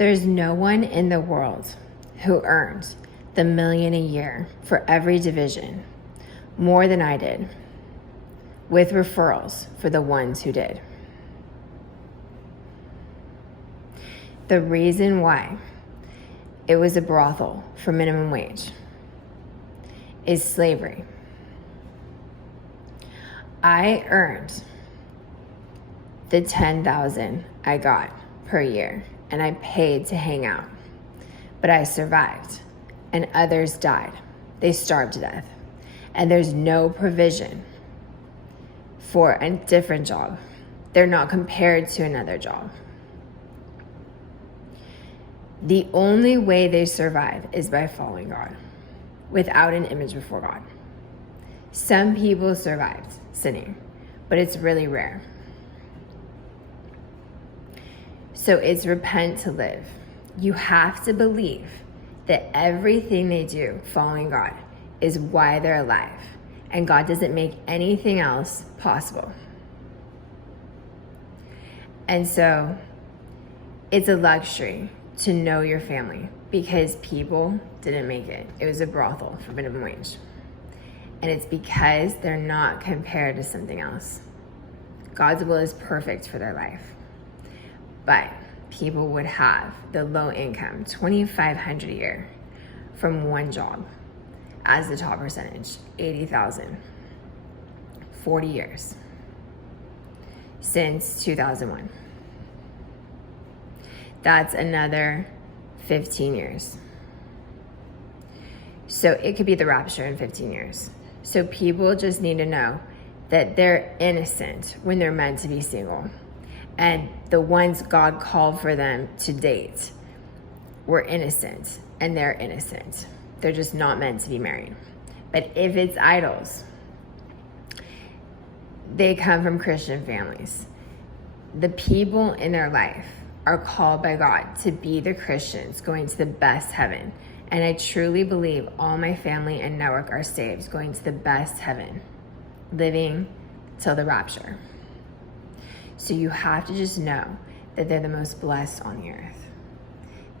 There's no one in the world who earned the $1 million a year for every division more than I did, with referrals for the ones who did. The reason why it was a brothel for minimum wage is slavery. I earned the $10,000 I got per year, and I paid to hang out, but I survived, and others died. They starved to death, and there's no provision for a different job. They're not compared to another job. The only way they survive is by following God, without an image before God. Some people survived sinning, but it's really rare. So it's repent to live. You have to believe that everything they do following God is why they're alive, and God doesn't make anything else possible. And so it's a luxury to know your family, because people didn't make it. It was a brothel for minimum wage. And it's because they're not compared to something else. God's will is perfect for their life. But people would have the low income, $2,500 a year from one job as the top percentage, $80,000, 40 years since 2001. That's another 15 years. So it could be the rapture in 15 years. So people just need to know that they're innocent when they're meant to be single. And the ones God called for them to date were innocent, and they're innocent. They're just not meant to be married. But if it's idols, they come from Christian families. The people in their life are called by God to be the Christians going to the best heaven. And I truly believe all my family and network are saved, going to the best heaven, living till the rapture. So you have to just know that they're the most blessed on the earth.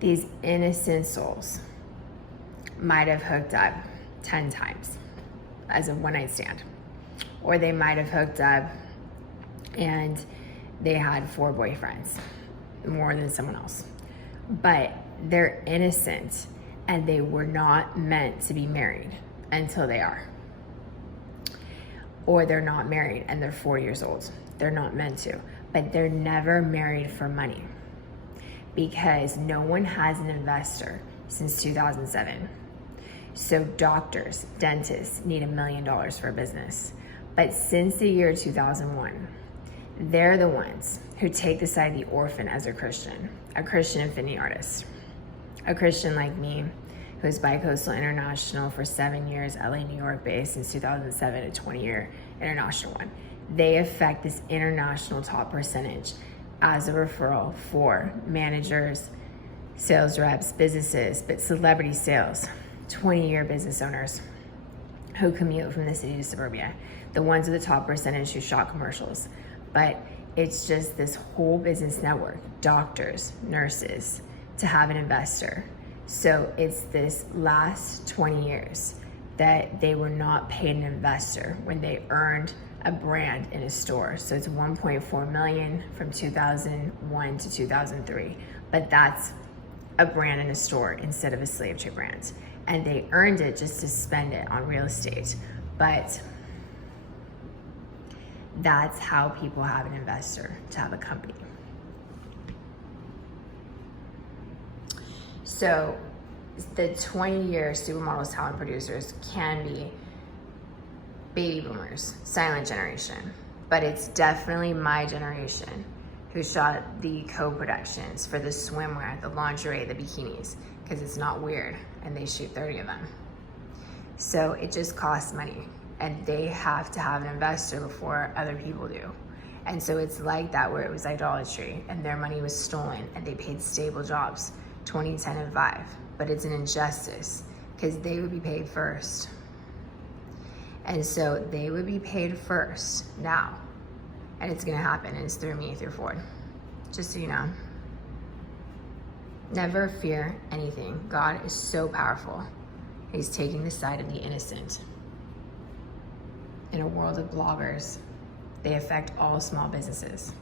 These innocent souls might have hooked up 10 times as a one-night stand. Or they might have hooked up and they had 4 boyfriends, more than someone else. But they're innocent, and they were not meant to be married until they are. Or they're not married and they're 4 years old. They're not meant to, but they're never married for money, because no one has an investor since 2007. So doctors, dentists need $1 million for a business. But since the year 2001, they're the ones who take the side of the orphan as a Christian affinity artist, a Christian like me, who's Bicoastal International for 7 years, LA, New York based since 2007, a 20-year international one. They affect this international top percentage as a referral for managers, sales reps, businesses, but celebrity sales, 20-year business owners who commute from the city to suburbia, the ones with the top percentage who shot commercials. But it's just this whole business network, doctors, nurses, to have an investor. So it's this last 20 years that they were not paid an investor when they earned a brand in a store. So it's 1.4 million from 2001 to 2003, but that's a brand in a store instead of a slave trade brand. And they earned it just to spend it on real estate. But that's how people have an investor, to have a company. So the 20-year supermodels, talent producers can be baby boomers, silent generation, but it's definitely my generation who shot the co-productions for the swimwear, the lingerie, the bikinis, because it's not weird, and they shoot 30 of them. So it just costs money, and they have to have an investor before other people do. And so it's like that, where it was idolatry and their money was stolen and they paid stable jobs, 20, 10, and 5. But it's an injustice, because they would be paid first. And so they would be paid first now. And it's gonna happen, and it's through me, through Ford. Just so you know. Never fear anything. God is so powerful. He's taking the side of the innocent. In a world of bloggers, they affect all small businesses.